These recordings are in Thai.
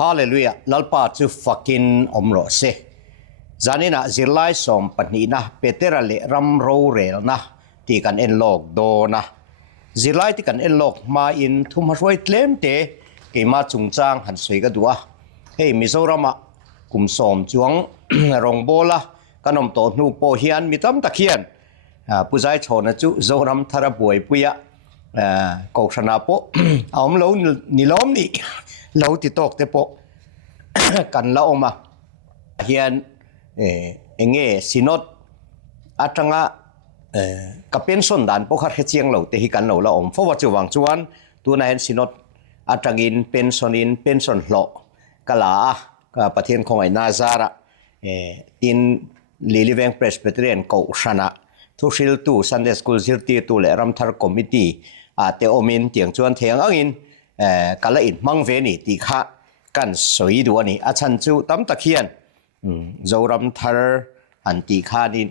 Hallelujah lalpa chu fucking omro se zanina zirlai som pani na peterale ram ro rel na ti kan en lok do na zirlai ti kan en lok ma in thum roi tlem te ke ma chungchang han soi ga duwa hei mizorama kum som chuang rong bola kanom to nu po hian mitam takhian puzai chona chu zoram thara boi puya ko khana po om lo nilom ni lo ti tok te po kan la oma hian enge sinot atanga ka pension dan po khar chiang lo te hi kan lo la om fo wa chuwang chuan tu na hen sinot atangin pension lo kala ka pathian khong ai na zara in Liliveng Presbyterian ko shana thu shil tu Sunday school zirti tu le ramthar committee te omin tiang chuan theng angin kala in mangve ni ti kha kan soi du ani achan chu tam takhian zoram thar an ti kha ni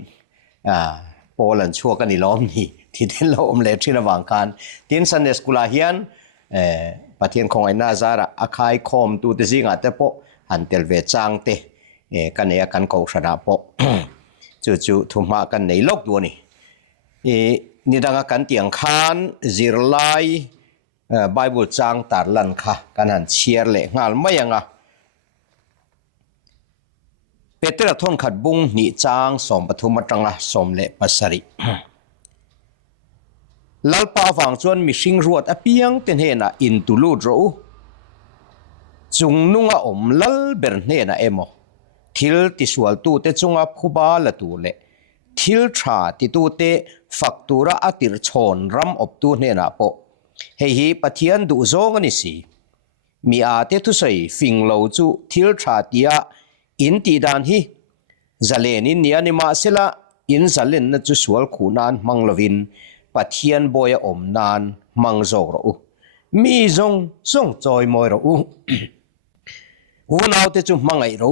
polan chua kan ni lom ni ti den lo om le thina wang kan tin Sunday school a hian pathian khong ai na zara akhai khom tu te zinga te po an tel ve chang te kan ya kan ko shana po chu thuma kan nei lok du ni ni danga kan tiang khan zirlai Bible chang tar lan kha kan han chiar le ngal mayanga Petra thon khat bung ni chang som pathum atanga som le pasari lalpa wang chuan mishing ruat apiang ten hena in tulu ro chung nunga om lal ber hena emo thil ti sual tu te chunga phuba la tu le thil tha ti tu te faktura atir chon ram op tu hena po hei hi pathian du zong ani si mi a te thu sei fing lo chu thil tha tia in ti dan hi zalen in ni ani ma sela in zalen na chu sual khunan manglovin pathian boya om nan mangzo ro mi zong choi moi ro hunau te chu mangai ro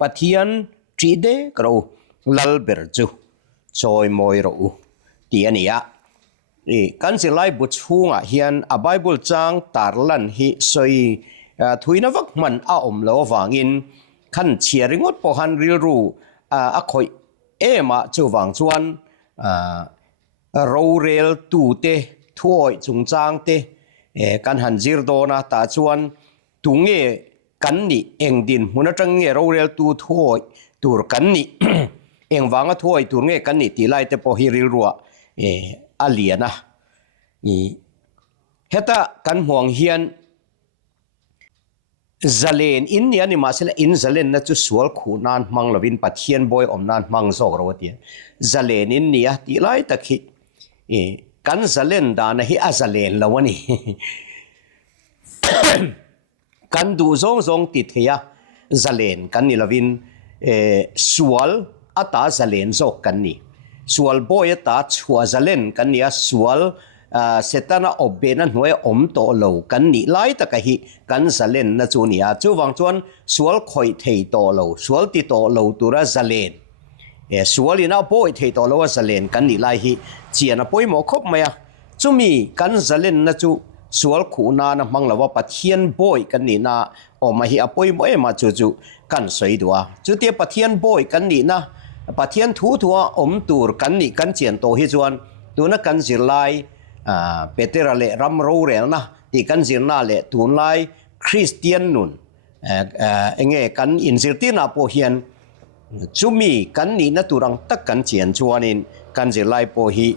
pathian tri de kro lal ber chu choi moi ro ti ania kan silai bu chunga hian a Bible chang tarlan hi soi thuina vak man a om lo wangin khan chiaringot po han ril ru a khoi ema chuwang chuan ro rel tu te thuoi chungchang te kan han zir do na ta chuan tunge kan ni engdin munatang nge ro rel tu thuoi tur kan ni engwanga thuoi tur nge kan ni ti lai te po hi ril ruwa aliana heta kan huang hian zalen in ni ani masela in zalen na chu sual khunan manglovin pathian boy omnan mangzo rawati zalen in nia ti lai takhi kan zalen da na hi azalen lawani kan du zong ti theya zalen kan ni lovin sual ata zalen zo kan ni sual boy ata chua zalen kan nia sual setana obena hnuai om to lo kan ni lai takahi kan zalen na chu nia chu wang chuan sual khoi thei to lo sual ti to lo tura zalen sualina boy thei to lo zalen kan ni lai hi chiana poi mo khop maya chumi kan zalen na chu sual khu na na manglawa pathian boy kan ni na o ma hi apoi mo ema chu kan soi duwa chu te pathian boy kan ni na pathian thu thua om tur kan ni kan chian to hi chuan tuna kan zirlai Petra le ram ro rel na ti kan zirna le tunlai Christian nun enge kan inzirtina po hian chumi kan ni na turang tak kan chian chuanin kan zirlai po hi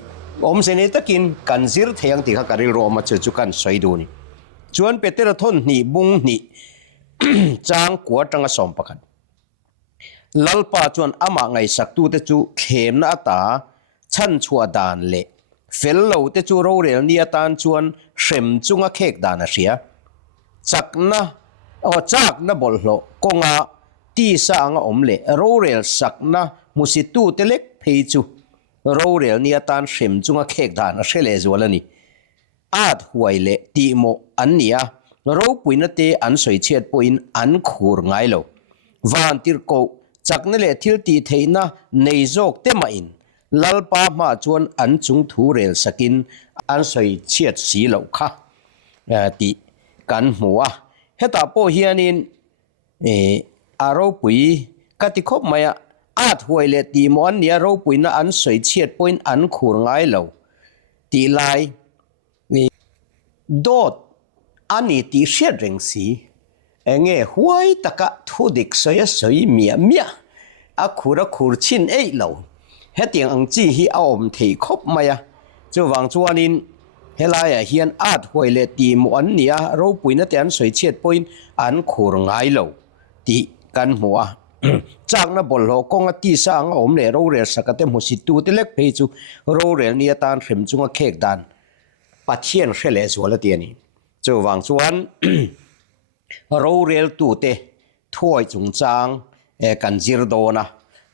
om se ne takin kan zir theyang ti kha karil ro ma chu kan soidu ni chuan Petra thon ni bung ni chang kwa tanga som pakhat lalpa chuan ama ngai sak tu te chu khem na ta chan chua dan le fello te chu ro rel ni atan chuan shrem chunga khek dan a ria chakna chak na bol hlo konga ti sa anga omle ro rel sakna musitu te lek phei chu ro rel ni atan shrem chunga khek dan a hrele zwalani at huai le ti mo an nia ro puina te an soi chet poin an khur ngai lo van tir ko chakna le thil ti theina nei jok te ma in lalpa ma chuan an chung thu rel sakin an soi chiat si lo kha ti kan hmuwa heta po hianin อาโรปุยกติคบมายอาถวยเลตีมอนเนียโรปุยนะอันสวยเฉียดปอยอันขูรง่ายเหลาตีลายโดดอันนี้ตีเชียดเริงสีเงี้ยหวยตะกะทุดิกสวยสวยเมียอาขูรชินเหลาเฮตียงอังจีฮีเอาอมเทคบมายจะวางจวนินเฮลายเฮียนอาถวยเลตีมอนเนียโรปุยนะแต่อันสวยเฉียดปอยอันขูรง่ายเหลาตีกันหัวจากนั้นบอลโลกงตีสร้างอมเลโรเรลสกัดเต็มหัวสิตูเตเล็กเพจูโรเรลเนี่ยตานเข็มจุงเคกดันปัจเจียนเชลสวลเตียนี่จะวางส่วนโรเรลตูเตถ้วยจุงจางกันจิรโดนะ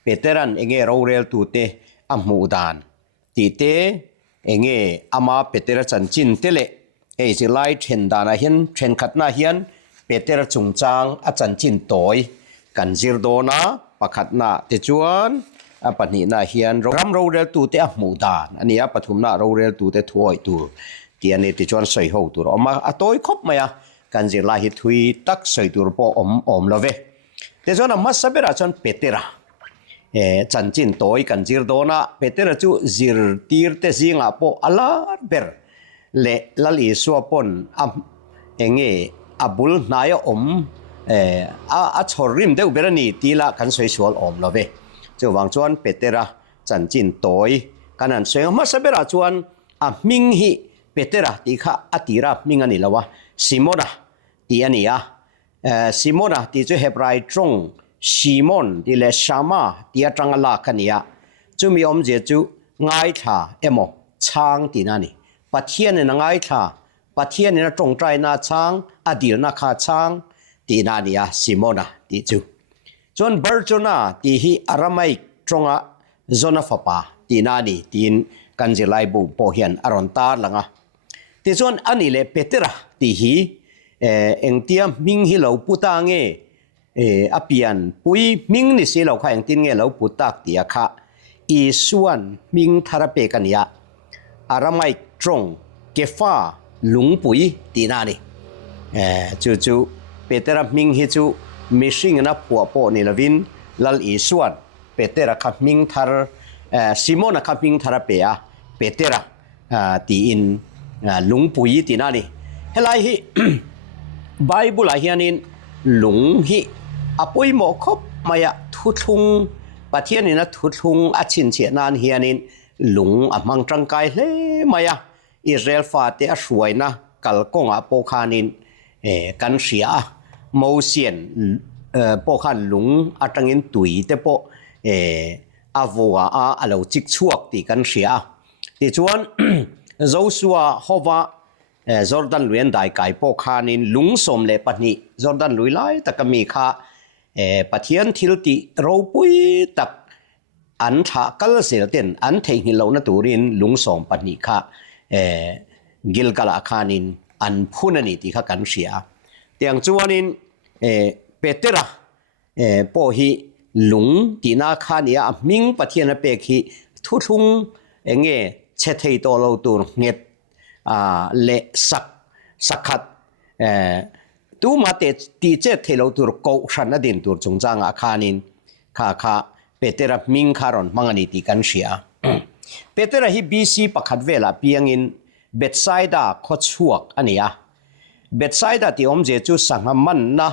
เปเตรันเองโรเรลตูเตอัมมูดานตีเตเองอามาเปเตระจันจินเตเลจิไลเทนดานาเฮียนเทนขัดนาเฮียนเปเตระจุงจางอาจันจินโตยกันจิรโดนะปะขัดนาเตจวนปัจจุบันเฮียนรัมโรเรลตูเตอหมู่ดานอันนี้ปฐุมนาโรเรลตูเตถวยตูเตียนเตจวนใส่หูตัวออกมาตัวครบไหมกันจิลาฮิทุยตักใส่ตัวปอมลเวเตจวนมาสับเบราจวนเปเตระจันจินตัวกันจิรโดนะเปเตระจูจิรตีร์เตซิงอาปออลาเบรเลลลีสัวปนอับุลนายอมชอริมเดวเบรนีตีละกันสวยสวลอมลเวจะวางจวนเปเตระจันจินโตยกันนั้นสวยมาสเบราจวนมิงฮิเปเตระตีข้าตีระมิงอันนี้ละวะซิโมนาตีอันนี้ซิโมนาตีจะเฮบไรตรงซิโมนตีเลชามาตีจังลาคันนี้จะมีอมเจจูง่ายท่าโมช้างตีนั่นนี่ปัจเจียนนี่ง่ายท่าปัจเจียนนี่ตรงใจน่าช้างอดีตน่าข้าช้างตีนานีซิโมนาตีจูจนเบอร์จนาตีฮีอารามายตรงโซนฟ้าป่าตีนานีตีนกันจิไลบุโปเฮียนอารอนตาลังตีจนอันนี้เลเปเตระตีฮีเอ็งเตียมิงฮีเหลาปุตางอภิยันปุยมิงนิสิเหลาข้าเอ็งตินเหลาปุตากตีข้าอีส่วนมิงทาราเปกันยาอารามายตรงเกฟ้าลุงปุยตีนานีจู่เปเตระมิงฮิจูมิชิงนะผัวโปนิลวินลลอีส่วนเปเตระขับมิงทาร์ซิโมนะขับมิงทาร์เปียเปเตระตีอินลุงปุยตีนั่นนี่เฮลัยฮิไบเบิลอาเฮียนินลุงฮิอปุยโมคบมายะทุทุงประเทศนี้นะทุทุงอาชินเชียนานเฮียนินลุงมังจังไกเลมายะอิสราเอลฟาเตอสวยนะกัลกงอโปคานินกันเสียโมเซียนพวกขันลุงอาจังอินตุยแต่พวกอาวัวอาเหลาจิกชวกตีกันเสียที่ชวนโจชัวฮอวาจอร์แดนลุยนได้ไก่พวกขันินลุงสมเลปนีจอร์แดนลุยไล่แต่ก็มีข้าปะเทียนทิลติเราปุยตักอันทากัลเสียเต็นอันเทหินเหล่านั้นตูรินลุงสมปนีข้ากิลกาลาขานินอันพูนันนี่ที่ข้ากันเสียเตียงจวนินเปเตระพอฮีลุงตีนาคานีมิงปะเทียนเปกฮีทุทุงเงี้ยเชตให้ตัวเราตัวเงียเลสักขัดตัวมาเตตีเจตให้เราตัวกูชันนั่นเองตัวจงจางอาคานินข้าเปเตระมิงคารอนมังอันนี้ที่กันเสียเปเตระฮีบีซีปักขัดเวลาเพียงอินเบ็ดไซด์ด่าขดช่วงอันนี้เบ็ดไซด์ที่อมเจจูสังมันนะ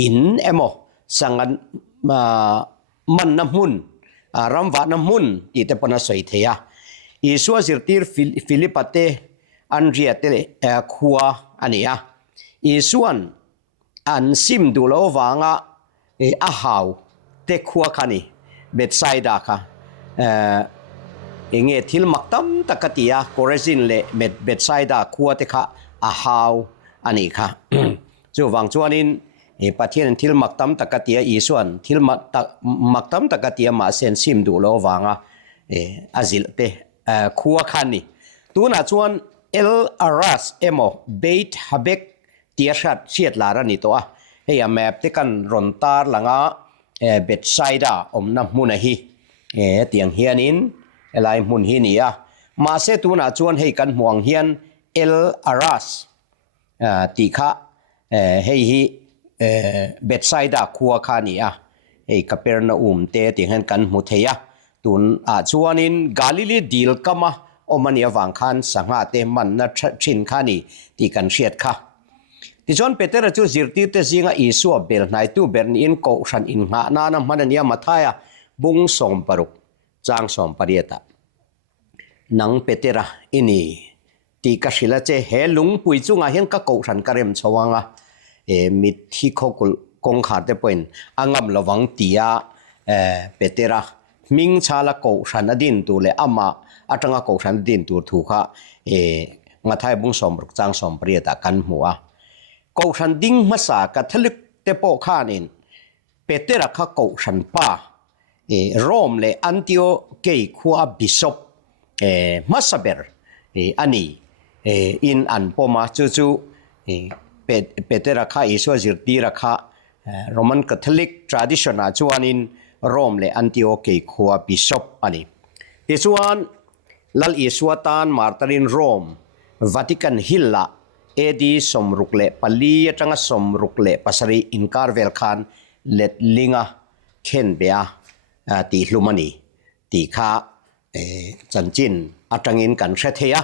อินโมสังมันน้ำมุนรำวาน้ำมุนที่เตปนัสวยเทียอีสัวจิรตีร์ฟิลิปเตอันเรียเตขัวอันนี้อีส่วนอันซิมดูโลวางอาหาวเตขัวคันนี้เบ็ดไซด์ค่ะเงี้ยทิลมักตั้มตะกตียโคเรซินเลเบ็ดไซด์ขัวเตค่ะอาหาวอันนี้ค่ะจู่วังจวนินประเทศทิลมักตั้มตะกตียอีส่วนทิลมักตั้มตะกตียมาเซนซิมดูโลวางอาซิลเตขัวคันนี้ตัวน่ะจวนเอลอารัสเอโมเบทฮับเบกเตียชัดเชียดลารานิตัวเฮียแมปเตกันรอนตาร์หลังเบ็ดไซด์อมน้ำมุนฮีเตียงเฮียนินอะไรมุนฮีนี่มาเสตุน่ะจวนให้กันห่วงเฮียนเอลอารัสตีข้าให้ เบตไซดาคัวคานีกาเปร์นาอุมเตติหันกันมุเทียตุนชวนินกาลิลีดีลกามาโอมันยาวังคันสังหาเตมันนัทชินคานีที่กันเชียดค่ะที่จนเปเตอร์จูจิรติเตซิงอิสัวเบลไนตูเบร์นินโกชันอินหานานะมันเนี่ยมาทายบุงสมปรุกจางสมปริยตะนังเปเตระอินีตีกศิลเจเฮลุงปุยจุงเห็นก็โกชันกระเรมชวังมิที่เขากงขาดเตปอินอังมระวังตียเปเตระมิงชาละโกชันดินตัวเลอามาอาจังโกชันดินตัวถูกค่ะมาทายบุงสมปรุกจางสมปริยตะกันหัวโกชันดิ้งมาสากัทลิกเตโปข้านินเปเตระข้าโกชันป้าโรมเลอันติโอเกยคัวบิชอปมาสเบร์อันนี้อินอันปมาจู่เปเตระข้าอิสวาจิรตีระข้าโรมันคาทอลิกทรดิชันอาจวานินโรมเลอันติโอเกยคัวบิชอปอันนี้ที่ส่วนลัลอิสวาตานมาร์ตารินโรมวาติกันฮิลล่าเอดีสมรุกเลปลีจังสมรุกเลปัสรีอินคาร์เวลคานเลดลิงาเคนเบียตีลุมานีตีข้าจันจินอัตงินกันเชเทีย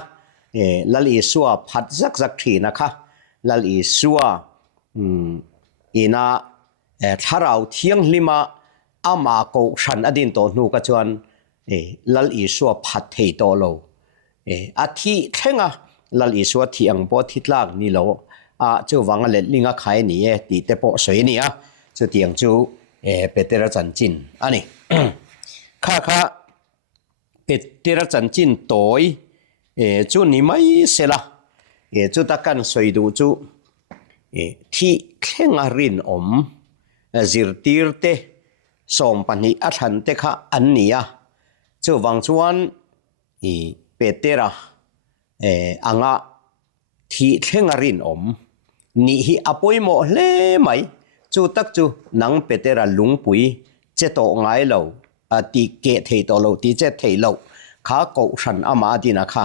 ลลีสัวพัดจักทีนะคะลลีสัวอินาทาราวเทียงลิมาอามาโกชันอดินโตนูกจวนลลีสัวพัดเทโตโลอาทิเทงะลลีสัวที่อังปอทิตลากนี่โลเจ้าวังเลลิงาขายนี่ตีเตปอสวยนี่เจ้าเตียงจูเปเตระจันจินอันนี้ข้าเปเตระจันจินโตยจูนี่ไม่เสละจูตะกันสวยดูจูที่เข่งรินอมจิรตีร์เตสมปันนี้อัฐันเตค่ะอันนี้จูวังจวนเปเตระอังะที่เข่งรินอมนี่ฮิอปอยโมเลไหมจูตักจูนังเปเตระลุงปุยเจโตง่ายเราตีเกตเทโตเราตีเจเทเราข้าโกชันอามาดีนะคะ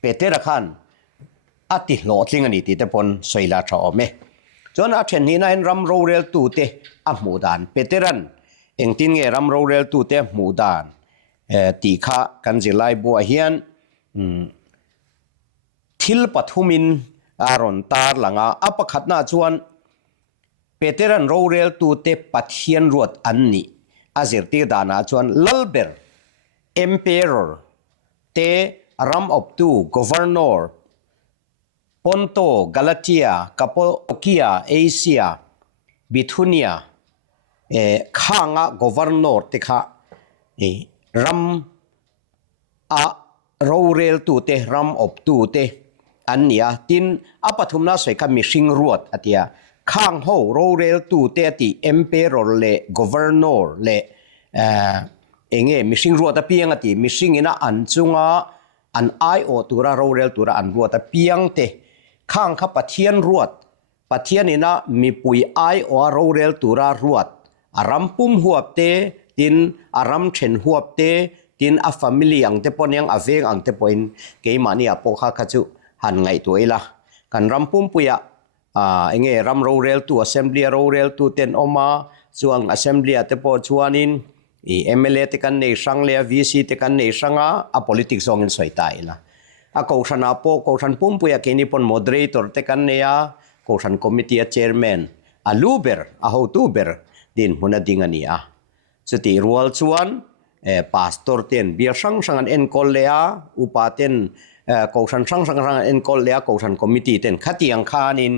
เปเตระขันอติโลทิงอันนี้ตีเตปนสวยลาชอเมจนอาเชนนี้นายรำโรเรลตูเตอหมูดานเปเตรันเองตินเงรำโรเรลตูเตหมูดานตีข้ากันจิไลบัวเฮียนทิลปัทุมินอารอนตาร์หลังอัปขัดนาจวนเปเตรันโรเรลตูเตปัทเฮียนรวดอันนี้อาเซอร์ตีดานาจวนลัลเบอร์เอ็มเปอเรอร์เตรัมอปตูกอเวอร์นอร์ปอนโตกาลาเทียคาโปเกียเอเชียบิทูเนียข้างกอเวอร์นอร์เตค่ะรัมโรเรลตูเตรัมอปตูเตอันนี้ตินอปฐุมนาสวยคำมิชิงรวดอัตยาข้างหูโรเรลตูเตติเอ็มเปอเรอร์เลกอเวอร์นอร์เลเองมิชิงรวดตะเปียงติมิชิงอินะอันจุงอันไอโอตัวโรเรลตัวอันรวดตะเปียงเตข้างขับปะเทียนรวดปะเทียนอินะมีปุยไอโอโรเรลตัวรวดอารัมปุ่มหัวเตตินอารัมเชนหัวเตตินอาฟามิลีอังเตปอนยังอาเวงอังเตปอนเกยมานี่อปอข้าขจุหันไงตัวเอละกันรัมปุ่มปุยเองรัมโรเรลตัว assembly โรเรลตัวเต็นออกมาส่วน assembly เตปอชวนินMLA เตกันในสังเลีย VC เตกันในสังpolitics ซองอินสวยตายละโกชันอาโปโกชันปุ่มปุยเกนิปอน moderator เตกันเนียโกชัน committee chairman ลูเบอร์how to ber ดินมุนาดิงันนี่สุดที่รัวชวนpastor เต็นเบียร์สังสังอันคอลเลียอุปาเต็นโกชันสังอันคอลเลียโกชัน committee เต็นขัดยังขานิน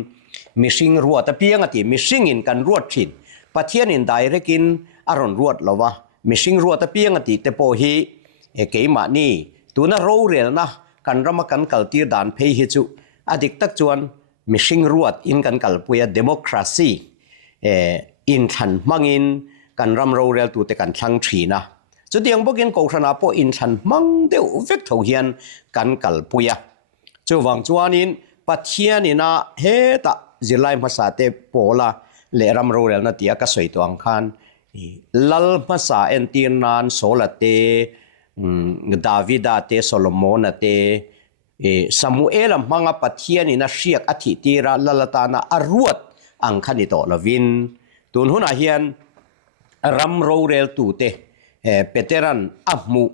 มิชิงรัวตะเปียงติมิชิงอินกันรวดชินปัทเทียนินได้เรกินอารอนรวดแล้ววะมิชิงรัวตะเปียงติเตโปฮีเกยมานี่ตัวน่ะโรเรลนะกันรำกันกัลตีดานเพย์ฮิจุอดีตตักจวนมิชิงรวดอินกันกัลปุยเดโมคราซีอินทันมังอินกันรำโรเรลตัวเตกันทั้งชีนะจุดยังบอกินโกชนาโปอินทันมังเดวเวกทเฮียนกันกัลปุยจูวังจวนินปัทเทียนินะเฮตะจิไลมาสาเตโปลาเลรำโรเรลนาเตียก็สวยตัวอังคารลัลมาสาเอนตีนานโซลเตดาวิดาเตโซโลมอนเตซามูเอลมังปัทเทียนินะเชียกอธิตีระลลตานะอรวด อังคันิโตลวินตุนหุนาเฮียนรำโรเรลตูเตเปเตรันอัมมุ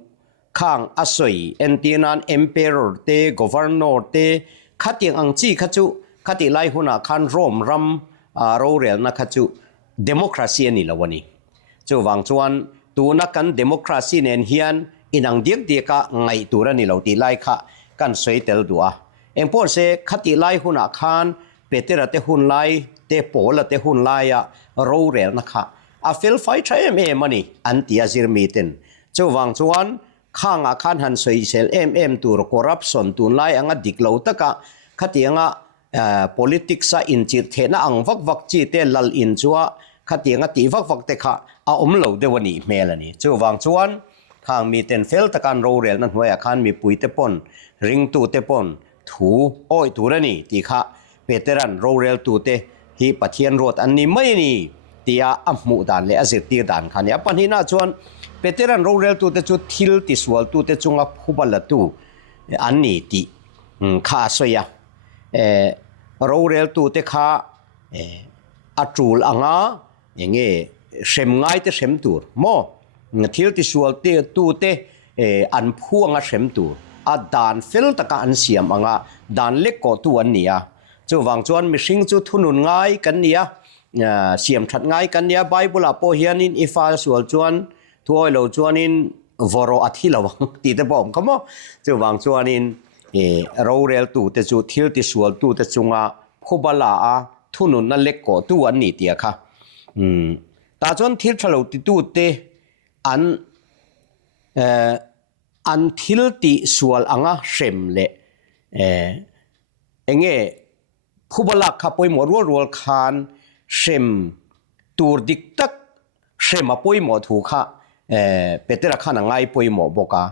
ข้างอสวยเอ็นตีนันเอ็มเปอเรอร์เตกอเวอร์นอร์เตขัดยังอังจีขัดจุขัดไล่หุนาขันโรมรำโรเรลนักขัดจุเดโมคราซีนี่ละวันนี้จู่วังจวนตูนักกันเดโมคราซีเนียนเฮียนอินังเดียกเดียกะไงตัวนี่เราตีไล่ค่ะกันสวยเตลดัวเอ็มพอเซขัดไล่หุนาขันเปเตระเตหุนไล่เตโปละเตหุนไล่อะโรเรลนักค่ะอาฟิลไฟใช้มันนี่อันที่อาจิรมีเต็นจู่วังจวนข้างอาคารหันสวยเซลตัวคอร์รัปชันตัวไล่อังดิกเหลาตะกะขัดยังpolitics อินจิตเทนะอังวักจีเตลลอินจัวขัดยังตีวักเตค่ะเหลาเดวันนี้เมลนี่จู่วังจวนข้างมีเต็นเฟลตะการโรเรลนั่นหัวอาคารมีปุยเตปอนริงตูเตปอนถูอ้อยตัวนี่ตีค่ะเปเตรันโรเรลตูเตฮีปัทเทียนโรดอันนี้ไม่นี่ตีอาอัมมุดานเลอเซตีดานขันยาปันหินาจวนเปเตรันโรเรลตูเตจุดทิลติสวลตูเตจุงอับคุบัลตูอันนี้ตีข้าสวยโรเรลตูเตข้าอัตรูลอ่างอย่างเงี้ยเชมง่ายเตเชมตูร์โมทิลติสวลเตตูเตอันพวงเชมตูร์ดานฟิลตะการเสียมอ่างดานเล็กกว่าตัวนี้จู่วังจวนมิชิงจู่ทุนุนง่ายกันเนี่ยเสียมชัดง่ายกันเนี่ยไบเบิลอโปเฮียนินอิฟาสวลจวนทัวเราจวนินวอรอธิลวังตีเตบอมขโมจู่วังจวนินเราเรลตูเตจู่ทิลติสวลตูเตจุงผู้บลาทุนุนนั่นเล็กกว่าตัวนี้เดียค่ะตาจวนทิลทะลุติตูเตอันทิลติสวลอ่างเชมเล่เงี้ยผู้บลักขับไปหมดรัวคานเชมตูร์ดิกตักเชมมาไปหมดถูกค่ะเปเตระขันง่ายไปหมดบอกว่า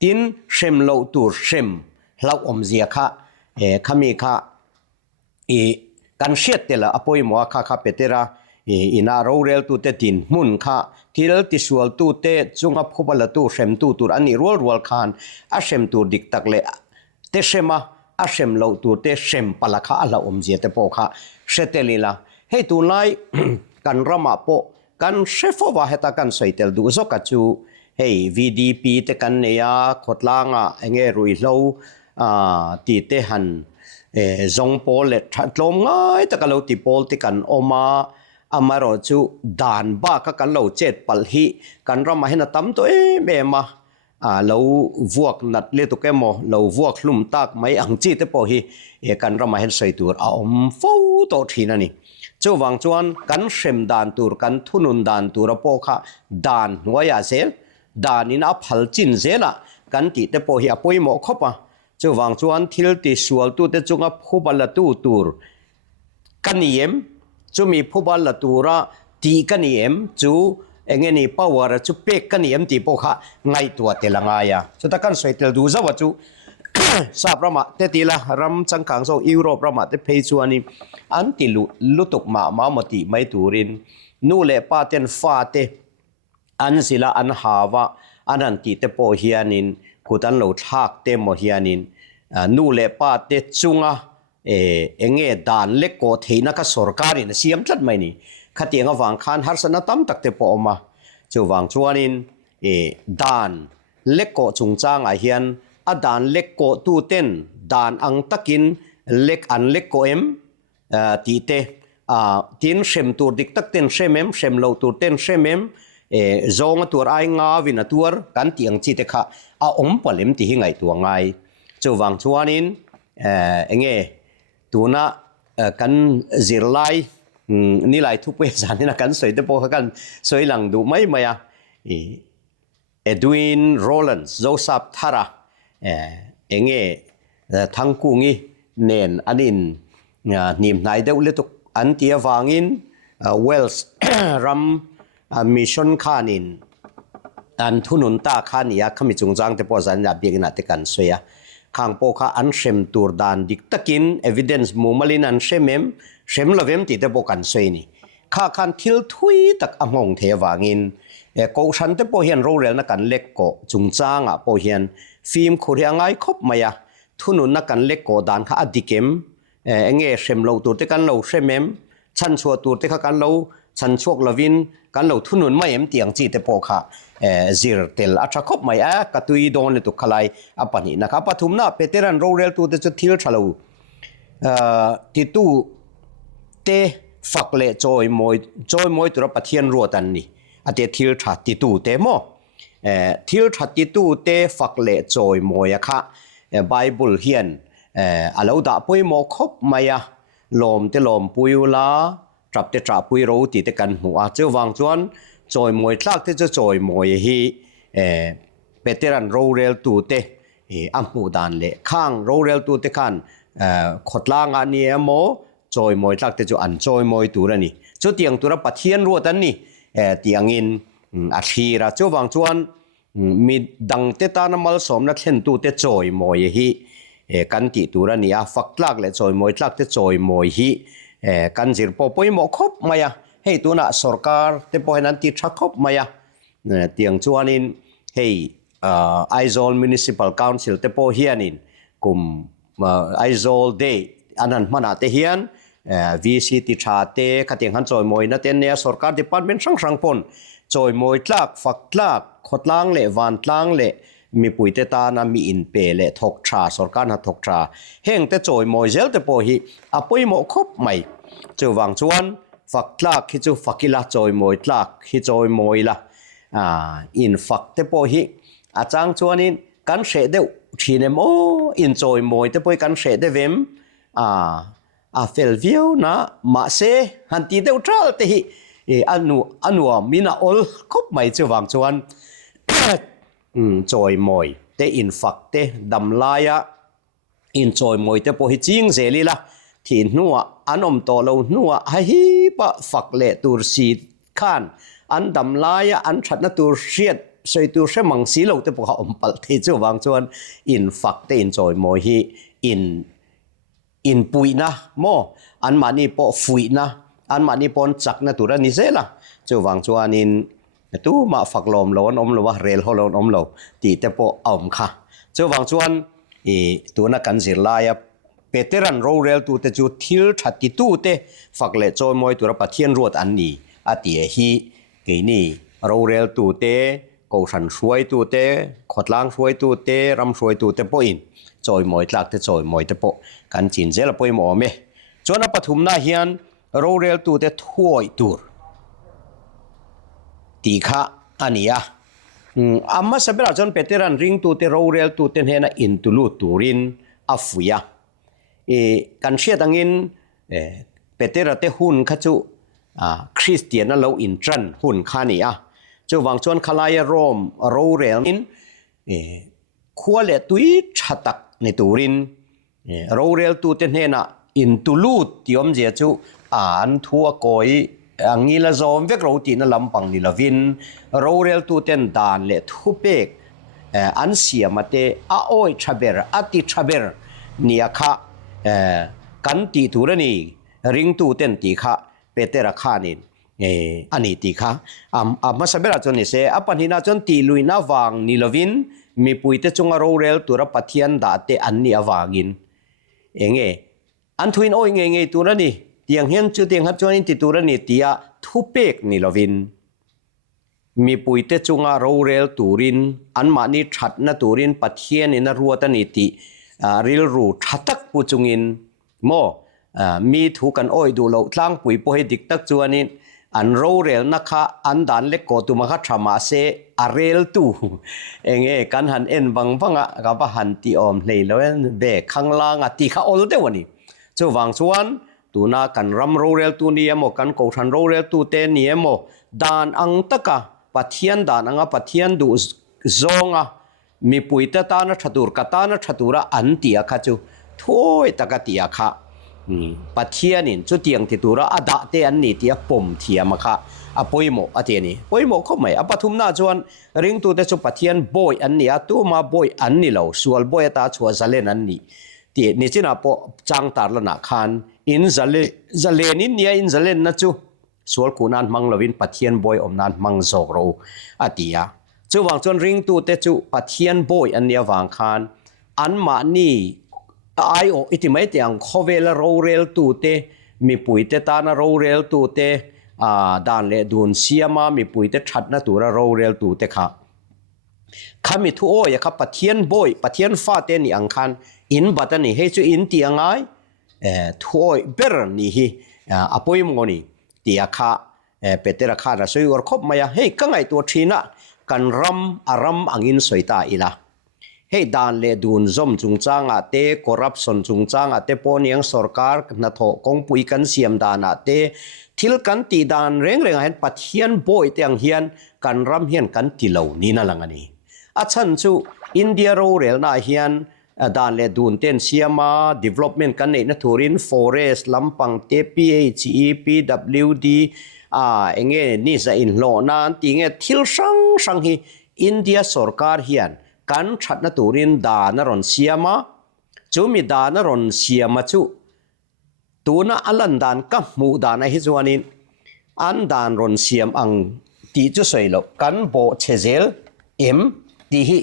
ทินเชมเลาตูร์เชมเลาอมเสียค่ะขมีค่ะกันเชียดเตละอไปหมดค่ะเปเตระอินาโรเรลตูเตตินมุนค่ะที่เราติสวลตูเตจุงอับผู้บลักตูเชมตูร์อันนี้รัวคานอาเชมตูร์ดิกตักเละเตเชมาอาเชมเลาตัวเตเชมปลักข้าละอมเจียเตโปข้าเชเตลีละให้ตัวไล่กันรามาโปกันเชฟว่าเหตุกันใส่เตลดูซกัจูให้ VDP เตกันเนียขดลางเงี้ยรุยโลตีเตหันจงโปเลทัดลมง่ายแต่กันเราตีโปลติกันออกมาอามารอจูด่านบ้ากันเราเจ็ดปัลฮีกันรามาเห็นตั้มตัวเบมาเราวกนัดเลี้ยตุกแกโมเราวกลุ่มตักไม่อังจีเตปอฮีกันรามาเห็นใส่ตัวฟูโตทีนั่นนี่จู่วังจวนกันเชมดานตัวกันทุนุนดานตัวปอค่ะดานหัวยาเซลดานินาพัลจินเซละกันติเตปอฮีอปอยโมคบจู่วังจวนทิลติสวลตัวเตจุงอับผู้บาลตัวกันเยี่ยมจู่มีผู้บาลตัวตีกันเยี่ยมจู่เงี้ยนี่พ่อว่าจู่เป็กกันเยี่ยมตีปอค่ะไงตัวเตลังไงจู่ตะกันสวยเตลดูซะว่าจู่ทราบประมาทเตติละรำจังขังโซยุโรปประมาทเตเพย์ชวนิอันติลุตุกมาหมติไม่ตูรินนู่เลปาเตนฟาเตอันสิละอันหาวะอันนันติเตโปเฮียนินกุตันโลทักเตโมเฮียนินนู่เลปาเตจุงเงดานเล็กโกเทนักสรการินเสียมจัดไม่นี่ขัดยังวังคันฮาร์สนาตัมตักเตโปอมาจูวังชวนินดานเล็กโกจุงจางอาเฮียนดานเล็กโกตูเต้นดานอังตักินเล็กอันเล็กโกตีเตทีนเชมตัวดิกตักเต้นเชมเชมเลาตัวเต้นเชมจงตัวไองาวินาตัวกันตียงจีเตค่ะปลิมตีหิงไงตัวไงจูวังชวนินเงี้ยตัวน่ะกันจิรไลนี่ไลทุกเวสานี่นะกันสวยเตโปกันสวยหลังดูไม่เอ็ดวินโรแลนส์โจเซฟทาระเงี้ยทั้งคู่งี้เน้นอันนี้นิมนายเดวเลตุอันที่วางินเวลส์รัมมิชชั่นขานินอันทุนุนตาขานี่ขมิจงจังเตปอสันยาเบียกนัดกันสวยข้างโปข้าอันเชมตัวดานดิกตะกินเอวิเดนซ์มูมาลินันเชมละเวมติเตปอกันสวยนี่ข้าคันทิลทุยตักอ่างงเทวางินกูฉันเตปอเฮียนโรเรลนักกันเล็กโกจงจังปอเฮียนฟิล์มคุเรียงไงคบมายาทุนุนนักกันเล็กโกดานข้าอดีเกมเงี้ยเชมเราตัวเตกันเราเชม ชันชัวตูเตคะกันเราชันชวกลวินกันเราทุนุนไม่เอ็มเตียงจีเตโปค่ะจิรเตลอัชคบไม่กตุยโดนเลตุขลายอปนี้นะครับปฐุมนาเปเตรันโรเรลตูเตจะทิลชะลูติตูเตฝักเลจอยมอยตัวปะเทียนรัวตันนี่อเตทิลชาติตูเตโมทิลชาติตูเตฝักเลจอยมอยค่ะไบเบิลเฮียนอาลาวดาปุยโมคบไม่ลมเตลมปุยลาจับเตจับปุยรู้ติเตกันหัวเจ้าวางจวนจอยมวยทักเตจะจอยมวยฮีเปเตรันโรเรลตูเตอัมพูดานเล่ข้างโรเรลตูเตขันขดลางอันนี้โมจอยมวยทักเตจะอันจอยมวยตัวนี้จุดเตียงตัวปะเทียนรัวตันนี่เตียงอินอาชีระเจ้าวางจวนมีดังเตตานมัลสมนักเล่นตูเตจอยมวยฮีกันติตัวนี้ฝักลักและจอยมวยทักเตจอยมวยฮีกันจิรปปอยหมอคบมาให้ตัวน่ะสรการเตปอยนั้นติดชักคบมาเตียงจวนินให้ไอโซลมิวนิซิปัลคาวน์ซิลเตปอเฮียนินกุมไอโซลเดย์อันนั้นมันอาเตเฮียนวีซีติชาเตขัดยังหันจอยมวยนั่นเตเนี่ยสรการดิพาร์ตเมนต์สังปนจอยมวยทักฝักลักขดล้างเละวันล้างเละมีปุ๋ยเตตานะมีอินเปเละทกชาสรการหัดทกชาเฮงเตจอยมวยเจลเตปอฮีอปอยหมอคบไม่จูวังจวนฝักลักฮิจูฝักิละจอยมวยลักฮิจอยมวยละอินฝักเตปอฮีอาจารย์จวนนินกันเสดเดวทีเนโมอินจอยมวยเตปอยกันเสดเดวิมเฟลวิวนะมาเซหันตีเดวทรัลเตฮิอันวมินาอลคบไม่จูวังจวนจอยมวยเตอินฝักเตดำลายอินจอยมวยเตปอฮีจิงเซลีละที่นัวอันอมโตเรานัวให้ปะฝักเละตูร์ซีขันอันดำลายอันชัดนัตูร์เชียดใส่ตูร์เชมังสีเราเตปะอมปัลที่จะวางจวนอินฝักเตอินจอยมวยฮีอินปุยนะโมอันมานี่ปอฟุยนะอันมานี่ปอนจักนัตูร์นิเซละจะวางจวนอินตู้มาฝักลมล้นอมลวะเรลฮอลอมลวตีเตปออมค่ะจะวางจวนตัวนักการศิลายเปเตรันโรเรลตูเตจูทิลชัดติตูเตฝักเลจอยมวยตัวปะเทียนรวดอันนี้อาเตียฮีกีนี่โรเรลตูเตกูชันช่วยตูเตขดล้างช่วยตูเตรำช่วยตูเตปอินจอยมวยลักเตจอยมวยเตปกันจินเจลปอยมอเมจวนปฐุมนาเฮียนโรเรลตูเตถ้วยตูตีขะอันนี้อามาสเปราจนเปเตรันริงตูเตโรเรลตูเตเฮนะอินตูลูตูรินอาฟุยากันเชียตังอินเปเตระเตหุนขจุคริสเตียนนั่นเราอินทรันหุนขานี่จูวังชวนขลายโรมโรเรลอินขัวเลตุยชัตักในตูรินโรเรลตูเตนเฮนะอินตูลูดยอมเจจูทัวกอยอังนี้ละจอมเวกเราตีนั่นลำปังนี่ละวินโรเรลตูเตนดานเลทุเปกอันเสียมาเตอาโอยชาเบรอติชาเบรนี่ค่ะกันตีตูรนี่ริงตูเต็นตีค่ะเปเตระขานินอันนี้ตีค่ะมาสเบราจนนี่เสอปันหินาจนตีลุยนาวังนิลวินมีปุยเตจงอาโรเรลตัวปัทยันดาเตอันนี้อวังินอันทุยนโอ้ยเงยตัวนี่เตียงเฮียนจุดเตียงฮับจวนตีตัวนี่ตีอะทุเปกนิลวินมีปุยเตจงอาโรเรลตูรินอันมานี่ชัดนะตูรินปัทยันอินรัวตันนี่ตีริลรูชัตักปูจุงินโมมีถูกันอ้อยดูเราทางปุยโพให้ดิกตักจวนนี้อันโรเรลนะคะอันดันเล็กโกตุมาคัดรามาเซอาเรลตูกันหันเอ็นบังฟังกับหันตีอมเลยแล้วเบกข้างล่างตีข้าอลเดวันนี้เจ้าวังชวนตูน่ากันรำโรเรลตูนี้โมกันโกชันโรเรลตูเตนี้โมดานอังตะกะปัทยันดานอังปัทยันดูซงมีปุยเตตานะชัตุรกตานะชัตุระอันตีอาคาจูถ้วยตะกตีอาคาปัทเทียนินจุดเตียงติตุระอดาเตอันนี้ตีอาปมเทียมาค่ะปอยโมอเทนี่ปอยโมเขาไม่ปฐุมนาจวนริงตัวเตจุปัทเทียนบอยอันนี้ตัวมาบอยอันนี้เราส่วนบอยตาชัวซาเลนอันนี้ที่นี่จีน่าปอจังตาร์ละนักขันอินซาเลนินเนี่ยอินซาเลนนะจูส่วนกูนันมังลวินปัทเทียนบอยอมนันมังโซกโรอติยาจูวังจวนริงตัวเตจูปัทเทียนบอยอันนี้วังขันอันมานี่ไอโออิติไม่เตียงโคเวลโรเรลตูเต มีปุ๋ยเตตานะโรเรลตูเตดานเลดูนเสียมามีปุ๋ยเตชัดนะตูระโรเรลตูเตค่ะข้ามีทุโอยครับปะเทียนบอยปะเทียนฟ้าเตนี่อังคันอินบัตนี่ให้จูอินตียงไงทุโอยเบรนี่ฮีอปอยมงนี่ตียค่ะเปเตระค่ะนะสวยอร์คบมายาให้กังไงตัวทีนะกันรำอารมอังอินสวยตาอีละให้ดานเลดูนซอมจุงจางอาเตคอร์รัปชันจุงจางอาเตปอนียงสรการนัทโกงปุยกันเสียมดานอาเตทิลกันตีดานเร่งเห็นปัทเฮียนโบยเตียงเฮียนกันรำเฮียนกันติเหล่านี้นั่นแหละนี่อาชันจูอินเดียโรเรลนาเฮียนดานเลดูนเต้นเสียมา development กันในนัทริน forest ลำปังเต PHE PWD เองนี่จะอินโลนานตีเงทิลสังฮีอินเดียสรการเฮียนกันชัดนัตูรินดานรอนเสียมาจูมีดานรอนเสียมาจูตัวน่ะอันดานกับมูดานให้จวนินอันดานรอนเสียมอังตีจุสวยลกันโบเชเซลตีฮิ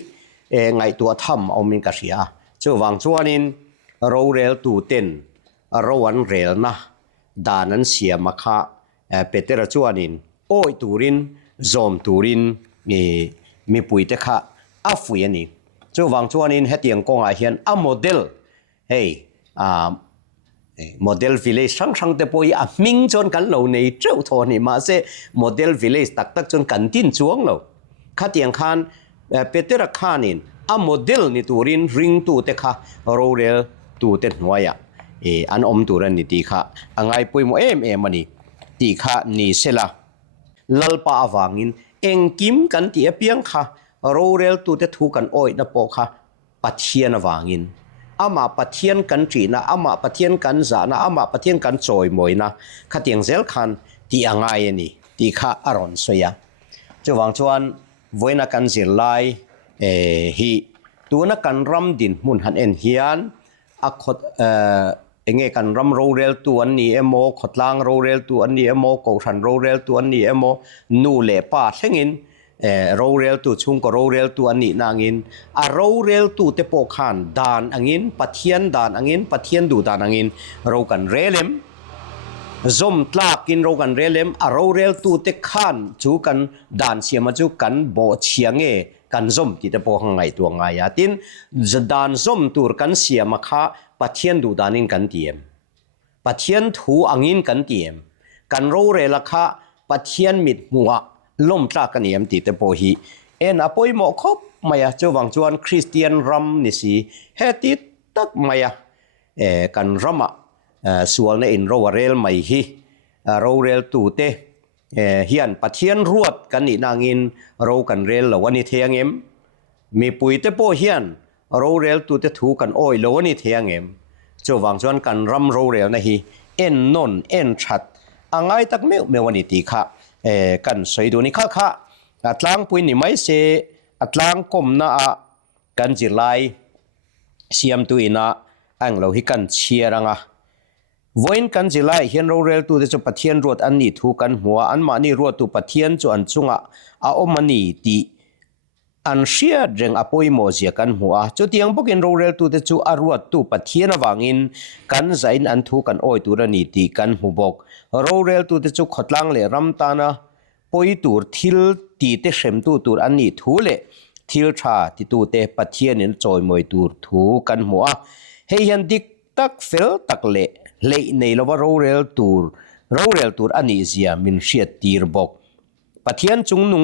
ไงตัวทำเอามินกัสยาจูวังจวนินโรเรลตูเต็นโรวันเรลนะดานันเสียมาค่ะเปเตระจวนินโอยตูรินซอมตูรินมีปุยเตค่ะอาฟุยนี่จูวังจวนินเฮตียงกงอาเฮียนโมเดลโมเดลวิลเลจช่างแต่ปอยมิงจนกันเหล่านี้เจ้าทอนี่มาเซโมเดลวิลเลจตักจนกันทิ้นจวงเราข้าเตียงคานเปเตระคานินโมเดลนี่ตูรินริงตูเตค่ะโรเรลตูเตนหัวยอันตูรันนี่ตีค่ะอังไงปอยโมมันนี่ตีค่ะนี่เสละลลปาอวังอินเองกิมกันตีเปียงค่ะโรเรลตูเตถูกันโอยนะปอค่ะปัทเทียนวางินอามาปัทเทียนกันจีนะอามาปัทเทียนกันจานะอามาปัทเทียนกันจอยมวยนะข้าเตียงเซลคันตีอ่างไงนี่ตีข้าอารอนสวยจะวางชวนวันนักกันจิไลฮีตัวนักกันรำดินมุนหันเอ็นเฮียนอักขดเงี้ยกันรำโรเรลตัวนี้โมขดลางโรเรลตัวนี้โมกอชันโรเรลตัวนี้โมนูเล่ป้าเช่งินโรเรลตูชุงก็โรเรลตูอันนี้นางอินโรเรลตูเตปขันดานอังอินปัทเทียนดานอังอินปัทเทียนดูดานอังอินเรากันเรเลมซอมตลากินเรากันเรเลมโรเรลตูเตขันจูกันดานเสียมาจูกันโบเชียงกันซอมที่เตปขังไงตัวไงยาตินจะดานซอมตูกันเสียมาค่ะปัทเทียนดูดานินกันเตียมปัทเทียนถูอังอินกันเตียมกันโรเรลค่ะปัทเทียนมิดมัวล้มตรากันเนียมติเตโปฮีอปอยหมอคบมายาจวังจวนคริสเตียนรัมนิสีเฮติตักมายากันรัมส่วนในอินโรเรลไม่ฮีโรเรลตูเตเฮียนปัทเทียนรวดกันนี่นางอินโรกันเรลวันนี้เทียงเอ็มมีปุยเตโปเฮียนโรเรลตูเตถูกันโอยลวันนี้เทียงเอ็มจวังจวนกันรัมโรเรลนะฮีนนชัดอ่างไงตักเมวันนี้ตีค่ะกันสวยดูนี่ค่ะอัตลังปุยนี่ไม่เสอัตลังคมนะกันจิไลเสียมตุยนะอังเราฮิกันเชียรังวันกันจิไลเห็นเราเรลตูเดจปัทเทียนรวดอันนี้ถูกกันหัวอันมานี่รวดตูปัทเทียนจวนจุงอมันนี่ตีอันเชียเรงอปอยโมเสียกันหัวจุดยังพวกอินเราเรลตูเดจูอรวดตูปัทเทียนวางอินกันใจอันถูกกันโอยตูรนีตีกันหูบกเราเรลตูเดจูขดลังเลรำตานะปอยตูร์ทิลตีเตเชมตูตูอันนี้ถูเลทิลชาติตูเตปัทเทียนินจอยมวยตูร์ถูกันหัวเฮียนดิกตักเฟลตักเลในละว่าเราเรลตูร์อันนี้เสียมินเชียตีร์บกปัทเทียนจุงนุ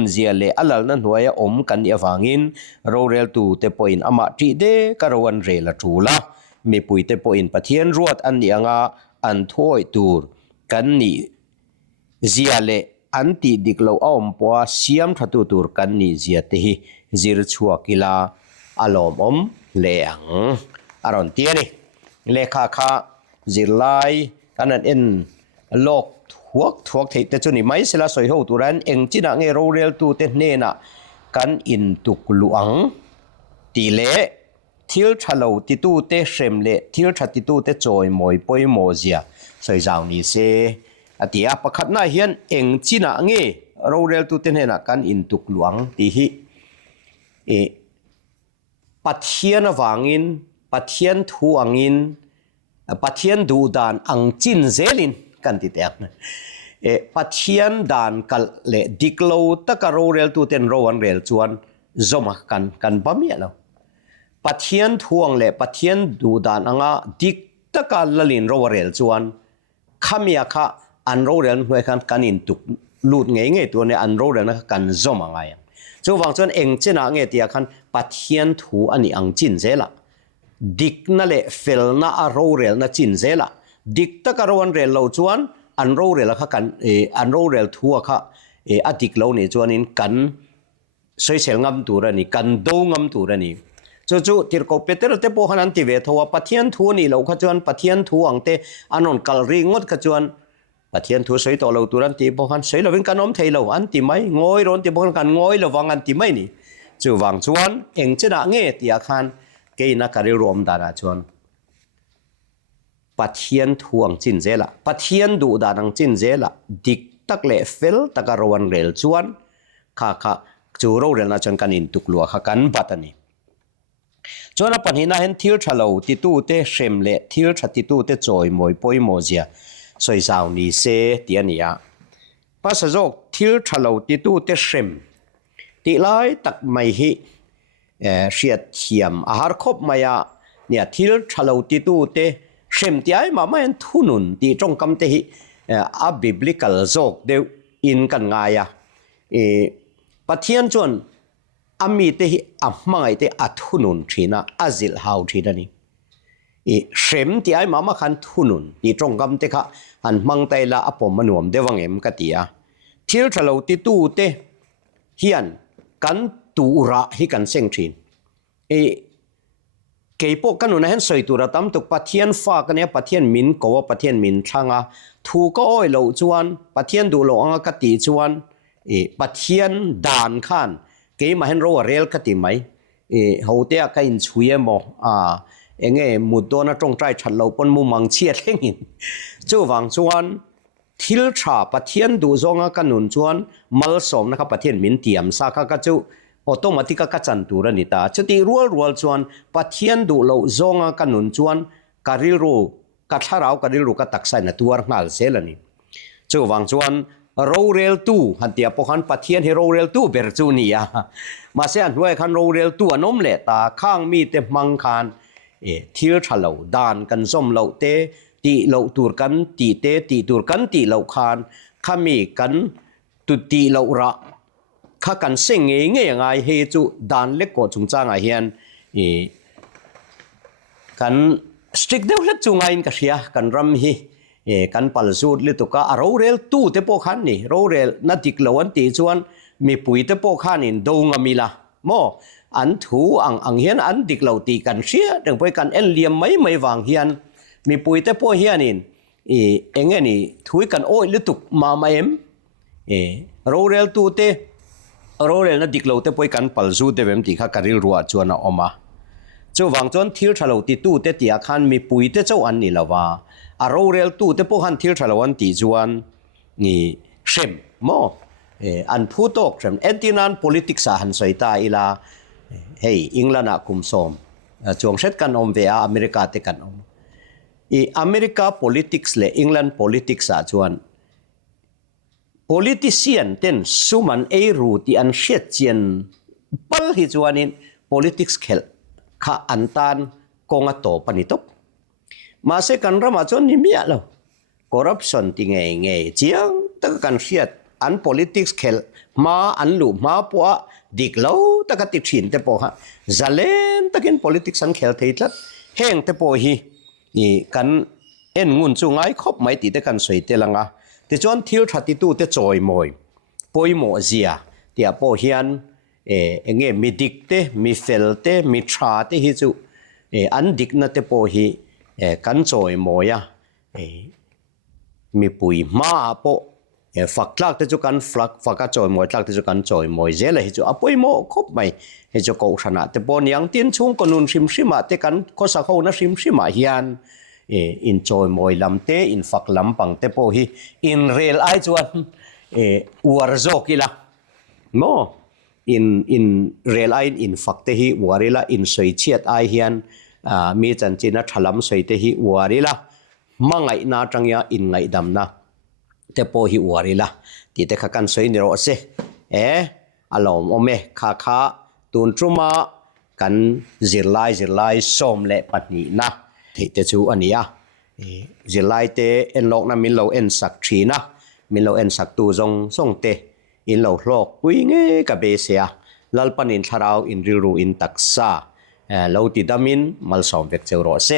นเสียเลอลัลนั้นหัวยอมกันยาฟังอินเราเรลตูเตปอยน์อามาจีเดกะรวันเรลจูละมีปุยเตปอยน์ปัทเทียนรวดอันนี้อันถ้วยตูร์กันนี่เสียเลอันตีดิกเราอมปัวเสียมทัตุตูร์กันนี่เสียเตหิจิรชัวกิลาอารมอมเลียงอารอนเตียนี่เลขาค่ะจิไลกันนั้นเอ็นโลกทวกที่แต่จุนี่ไม่เสละสวยหูตุรันเองจีนังโรเรลตูเตเนน่ะกันอินตุกหลวงตีเละทิลชะโลติตูเตเชมเละทิลชะติตูเตจอยมวยปอยโมเซียสวยจาวนี้เซอติอาประคัดน่าเฮียนเองจีนังโรเรลตูเตเนน่ะกันอินตุกหลวงตีฮิปัทเทียนวางอินปัทเทียนทูอังอิน pathian du dan ang chin zelin kan ti tek pathian dan kal le diklo takaro rel tu ten rowan rel chuan zoma kan bamia lo pathian thuang le pathian du dan anga dik takal lalin rowarel chuan khamia kha an roren hoi kan in tuk lut nge tu ne an roren kan zoma ngai chu wang chuan eng chena nge tia khan pathian thu ani ang chin zela dik na le fel na a rorel na chin zela dik takaron rel lo chuan an rorel kha kan an rorel thu kha adik lo ni chuan in kan soi sel ngam tu ra ni kan do ngam tu ra ni chu tir ko peter te po hanan ti ve thowa pathian thu ni lo kha chuan pathian thu angte anon kal ri ngot kha chuan pathian thu soi to lo turan ti po han soi lovin kanom theilo an ti mai ngoi ron ti bon kan ngoi lo wang an ti mai ni chu wang chuan eng chena nge tia khan ke na kari rom dana chuan pathian thu ang chin zela pathian du danang chin zela dik tak le fel takarowan rel chuan kha chu ro rel na chuan kan in tuklua kha kan batani chona panhina hen thil thalo ti tu te shrem le thil tha ti tu te choi moi poi mo zia soi zau ni se tiania pasajok thil thalo ti tu te shrem ti lai tak mai hi riat thiam ahar khop maya nia thil thalo ti tu te shrem ti ai ma ma en thunun ti trong kam te hi a biblical zok de in kan nga ya pathian chon ami te hi amai te athunun thina azil hau thina ni shrem ti ai mama khan thunun ti tongkam te kha an mangtai la apom manuam dewangem katia thil thalo ti tu te hian kan tu ra hi kan seng thin keipo kanuna hen soi tura tam tuk pathian fa kania pathian min ko pathian min thanga thu ko oi lo chuan pathian du lo anga kati chuan pathian dan khan ke ma hen ro rel kati mai hote ka in chuye mo enge mudona tong trai thallo pon mu mang chia thengin chu wang chuan thil tha pathian du zonga kanun chuan mal som na kha pathian min tiam sa kha ka chu automatic ka chan tur ani ta chuti rual chuan pathian du lo zonga kanun chuan karil ru ka tharau karil ru ka taksai na tuar ngal selani chu wang chuan ro rel tu hantia pokhan pathian he ro rel tu ber chu nia ma se an huai khan ro rel tu anom le ta khang mi te mang khan thil thalo dan kan som lo te ti lo tur kan ti te ti tur kan ti lo khan khami kan tu ti lo ra kha kan seng nge ngai he chu dan le ko chung changa hian kan strict deuh le chunga in ka hria kan ram hi kan palsut le to ka ro rel tu te po khan ni ro rel na dik lo an ti chuan mi pui te po khan in do ngamila mo an thu ang hian an dik lo ti kan hria deng poi kan en liam mai wang hian mi pui te po hian in enge ni thui kan oi le tuk ma em ro rel tu te ro rel na dik lo te poi kan palzu te vem ti kha karil ruwa chuan a oma chu wang chuan thil thalo ti tu te tia khan mi pui te chau an ni lawa a ro rel tu te po han thil thalo an ti chuan ni shem mo an phu tok shem entinan politics a han soita ila hey England a kum som chuang set kan om ve a America te kan om America politics le England politics a chuan politician ten suman e ru ti an shet chian pal hi chuanin politics khel kha antan konga to panitop ma se kan rama chon ni mia lo corruption ti nge chiang ta kan shet an politics khel ma an lu ma po dik lo ta ka ti thin te po ha zalen takin politics an khel theitlat heng te po hi kan en ngun chu ngai khop mai ti te kan soi te langa te chon thil thati tu te choi moi poi mo zia tia po hian enge mi dik te mi fel te mi tha te hi chu an dik na te po hi kan choi moya mi pui ma po fak tlak te chu kan faka choi moi tlak te chu kan choi moi zela hi chu apoi mo khop mai he chu ko thana te po niang tin chung konun shima te kan ko sa kho na shima hian in choi moi lam te in fak lam pang te po hi in real ai chuan war zokila mo in real ai in fak te hi warila in soi chiat ai hian มีจันจินะทลัมสวยเตหิอวาริละมังไงนาจังยาอินไงดำนะเตโปหิอวาริละที่เตขกันสวยนิโรเซอารมณ์อเมคาตุนทรุมากันจิรไลสมเลปัตนีนะที่เตจูอันนี้จิรไลเตเอ็นโลกนะมิโลเอ็นสักทีนะมิโลเอ็นสักตูจงส่งเตอินโลโลกปุยเงกับเบเซียลัลปันินทาราวอินริรูอินตักซาเราติดามินมัลสอมเวกเจอโรเซ